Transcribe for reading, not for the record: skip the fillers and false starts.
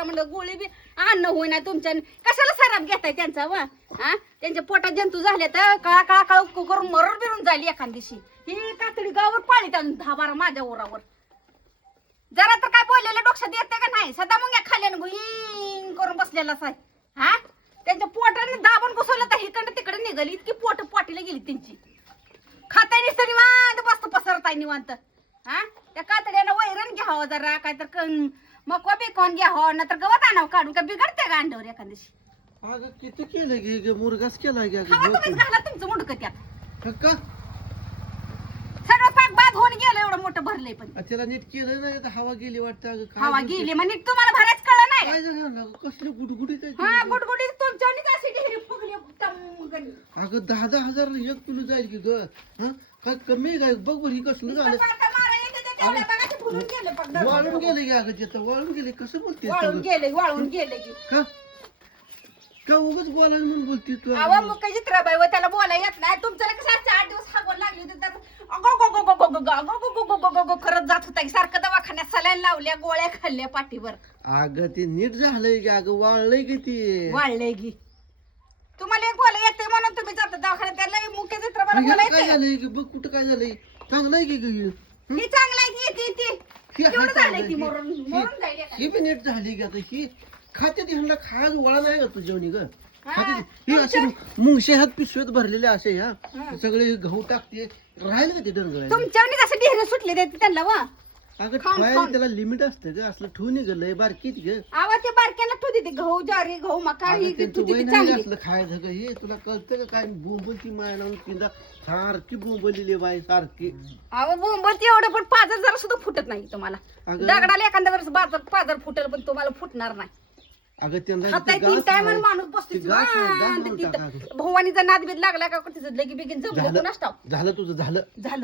जरा म्हणलं गोळी बी अन्न होईना तुमच्या कशाला सराप घेताय त्यांचा वा हा त्यांच्या पोटात जंतू झाले तर काळा काळा काळ करून मरून बिरून झाली एखाद दिवशी ही कातडी गावावर पाळीत अजून 10-12 माझ्या ओरावर जरा तर काय बोललेलं डोक्यात येते का नाही सदा मग या खाल्यानं गुईंग करून बसलेलाच आहे हा त्यांच्या पोटाने दाबून घुसवलं तर इकडं तिकडे निघाली इतकी पोट पाटीला गेली त्यांची खाताय नुसतं निवांत बसत पसरताय निवांत हा त्या कातड्यानं वैरण घ्यावं जरा काय तर मग बेकॉन घ्यावं ना तर गवत आणावं काढून का बिघडते का अंड्यावर एखाद दिवशी अगं किती केलं गे मुरगास केला गे खावा तुम्हीच घाला तुमचं मुंडकं त्यात का सगळं पाक बाद होऊन गेलं एवढं मोठं भरलंय पण त्याला नीट केलं नाही तर हवा गेली वाटतं अगं काय हवा बोलते? गेली म्हणजे तुम्हाला भरायच कळलं नाही काय झालं अगं? कसलं गुडगुडीत आहे हा ते? गुडगुडी तुमच्यावनीच अशी ढेरी फुगली टमगणी. अगं 10,000 एक किलो जाईल की ग हं? काय कमी आहे काय बघ बरं ही कसलं झालं नुसतं पाटा मारा येते ते तेवढ्या बागाचे फुलून गेले पाक दर. वाळून गेले की अगं तिथं वाळून गेले कसं बोलते वाळून गेले की का का उगाच बोलायला म्हणून बोलते तू अहो मग काही चित्राबाई व त्याला बोलायला येत नाही तुमच्याला कसं 8 दिवस हागवण लागली होती त्याचं अगो गो गो गो गो गो गो गो गो गो गो गो गो करत जात होता की सारखं दवाखान्यात सलाईन लावल्या गोळ्या खाल्ल्या पाठीवर अगं ते नीट झालंय की अगं वाळलंय की ते वाळलंय की तुम्हाला एक बोला येते म्हणून तुम्ही जाता दवाखान्यात त्याला मुख्य चित्रबाला ह्याला बोलायचं काय झालंय की बघ कुठं काय झालंय चांगलं आहे की ग हे? ही चांगला आहे ती ती ही हाय केवढं झालंय चांगलं ती आहे. मरून जाईल ही बी नीट झाली की आता ही खाते ती ह्यांना खायला वळा नाही का तू जेवणी ग हा, खाते ती. ही अशी मुंगशे हात पिशवेत भरलेले असे ह्या हा. सगळे गहू टाकते राहिले का ते डरगळ तुमच्यावनीच असं ढेरे सुटले ते त्यांना वा अगं खाऊन- खायला खाऊन. त्याला लिमिट असतं ग असलं ठेवून निघालंय बारकीत ग आवा ते बारक्याला ठेवू देते गहू ज्वारी गहू मका ही त्यांचं ठेवू वय देते नाही चांगली असलं खायचं ग हे तुला कळतं का काय बोंबलची माया लावून तिला सारखी बोंबलेली बाई सारखी अहो बोंबल एवढं पण पाजर जरा सुद्धा फुटत नाही तुम्हाला अगं- दगडाला एखाद्या वेळेस पाजर फुटेल पण तुम्हाला फुटणार नाही अगं त्यांना खाताय ते 3 गास टाइम आहे. माणूस ते बसतो गास आहे, गास लावून टाका. भवानीचा नाद बीत लागला का तिचं लगी बिगीन जमलं झालं नसतं झालं तुझं झालं झालं